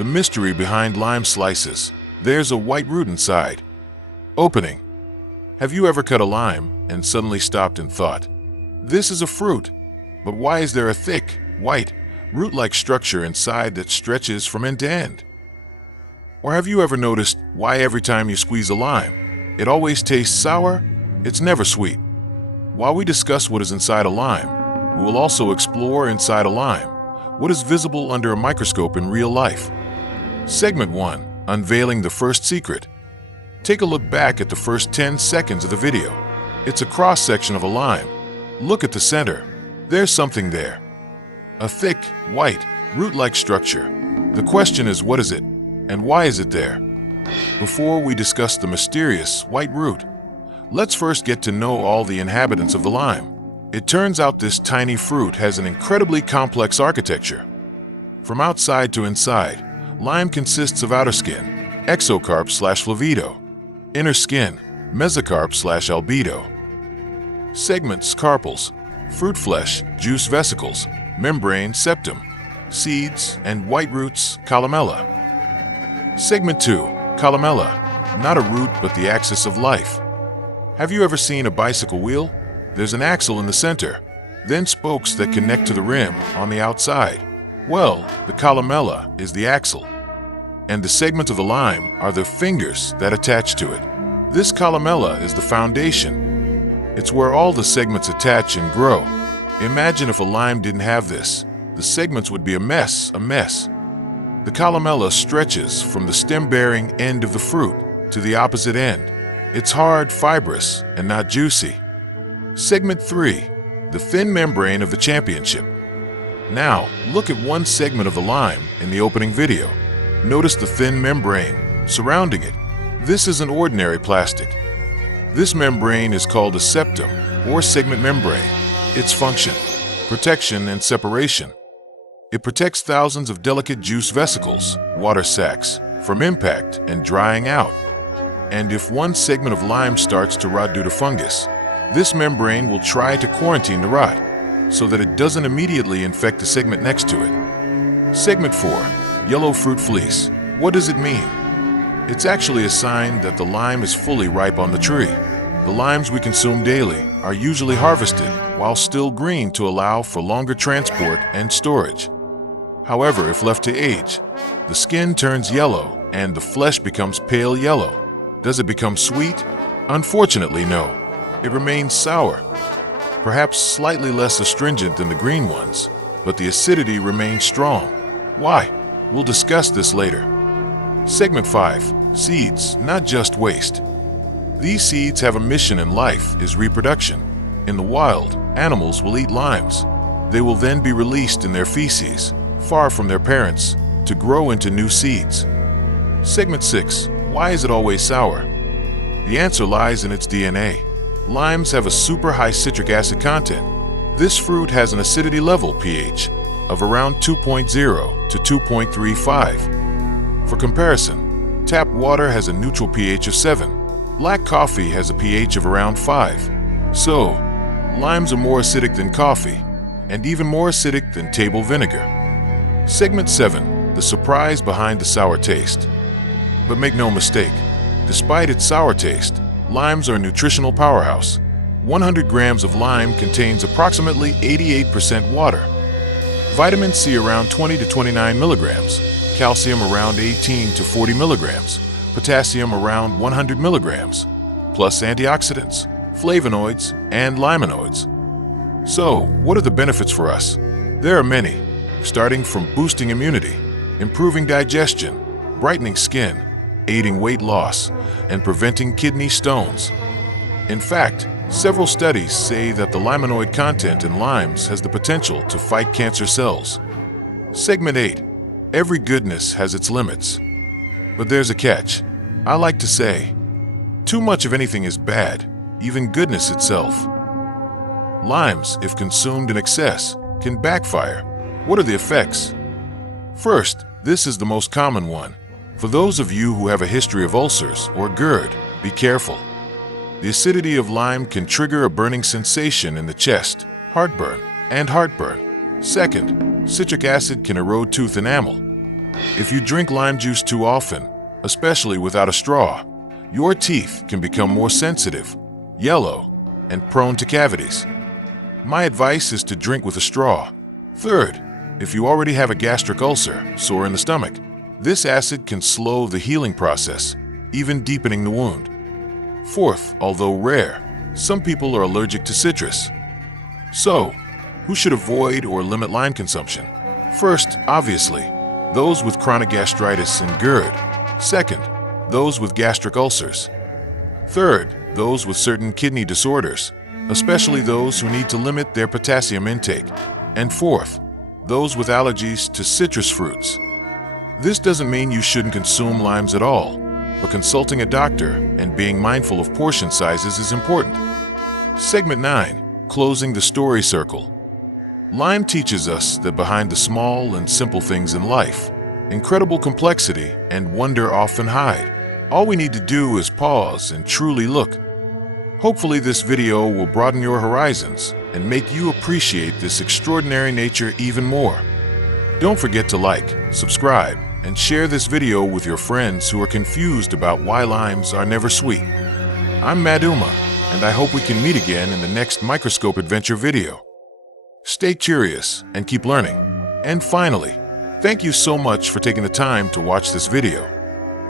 The mystery behind lime slices. There's a white root inside. Opening. Have you ever cut a lime and suddenly stopped and thought, this is a fruit, but why is there a thick, white, root-like structure inside that stretches from end to end? Or have you ever noticed why every time you squeeze a lime, it always tastes sour? It's never sweet. While we discuss what is inside a lime, we will also explore inside a lime what is visible under a microscope in real life. Segment 1. Unveiling the first secret. Take a look back at the first 10 seconds of the video. It's a cross-section of a lime. Look at the center. There's something there. A thick, white, root-like structure. The question is, what is it? And why is it there? Before we discuss the mysterious white root, let's first get to know all the inhabitants of the lime. It turns out this tiny fruit has an incredibly complex architecture. From outside to inside, lime consists of outer skin, exocarp/flavedo, inner skin, mesocarp/albedo, segments, carpels, fruit flesh, juice vesicles, membrane, septum, seeds, and white roots, columella. Segment 2. Columella, not a root but the axis of life. Have you ever seen a bicycle wheel? There's an axle in the center, then spokes that connect to the rim on the outside. Well, the columella is the axle, and the segments of the lime are the fingers that attach to it. This columella is the foundation. It's where all the segments attach and grow. Imagine if a lime didn't have this. The segments would be a mess. The columella stretches from the stem-bearing end of the fruit to the opposite end. It's hard, fibrous, and not juicy. Segment 3. The thin membrane of the championship. Now, look at one segment of the lime in the opening video. Notice the thin membrane surrounding it. This isn't ordinary plastic. This membrane is called a septum or segment membrane. Its function: protection and separation. It protects thousands of delicate juice vesicles, water sacs, from impact and drying out. And if one segment of lime starts to rot due to fungus, this membrane will try to quarantine the rot so that it doesn't immediately infect the segment next to it. Segment 4. Yellow fruit fleece. What does it mean? It's actually a sign that the lime is fully ripe on the tree. The limes we consume daily are usually harvested while still green to allow for longer transport and storage. However, if left to age, the skin turns yellow and the flesh becomes pale yellow. Does it become sweet? Unfortunately, no. It remains sour, perhaps slightly less astringent than the green ones, but the acidity remains strong. Why? We'll discuss this later. Segment 5. Seeds, not just waste. These seeds have a mission in life: is reproduction. In the wild, animals will eat limes. They will then be released in their feces, far from their parents, to grow into new seeds. Segment 6. Why is it always sour? The answer lies in its DNA. Limes have a super high citric acid content. This fruit has an acidity level, pH, of around 2.0 to 2.35. For comparison, tap water has a neutral pH of 7. Black coffee has a pH of around 5. So, limes are more acidic than coffee, and even more acidic than table vinegar. Segment 7. The surprise behind the sour taste. But make no mistake, despite its sour taste, limes are a nutritional powerhouse. 100 grams of lime contains approximately 88% water. Vitamin C around 20 to 29 milligrams, calcium around 18 to 40 milligrams, potassium around 100 milligrams, plus antioxidants, flavonoids, and limonoids. So, what are the benefits for us? There are many, starting from boosting immunity, improving digestion, brightening skin, aiding weight loss, and preventing kidney stones. In fact, several studies say that the limonoid content in limes has the potential to fight cancer cells. Segment 8. Every goodness has its limits. But there's a catch. I like to say, too much of anything is bad, even goodness itself. Limes, if consumed in excess, can backfire. What are the effects? First, this is the most common one. For those of you who have a history of ulcers or GERD, be careful. The acidity of lime can trigger a burning sensation in the chest, heartburn. Second, citric acid can erode tooth enamel. If you drink lime juice too often, especially without a straw, your teeth can become more sensitive, yellow, and prone to cavities. My advice is to drink with a straw. Third, if you already have a gastric ulcer, sore in the stomach, this acid can slow the healing process, even deepening the wound. Fourth, although rare, some people are allergic to citrus. So, who should avoid or limit lime consumption? First, obviously, those with chronic gastritis and GERD. Second, those with gastric ulcers. Third, those with certain kidney disorders, especially those who need to limit their potassium intake. And fourth, those with allergies to citrus fruits. This doesn't mean you shouldn't consume limes at all, but consulting a doctor and being mindful of portion sizes is important. Segment 9. Closing the story circle. Lime teaches us that behind the small and simple things in life, incredible complexity and wonder often hide. All we need to do is pause and truly look. Hopefully this video will broaden your horizons and make you appreciate this extraordinary nature even more. Don't forget to like, subscribe, and share this video with your friends who are confused about why limes are never sweet. I'm Maduma, and I hope we can meet again in the next microscope adventure video. Stay curious and keep learning. And finally, thank you so much for taking the time to watch this video.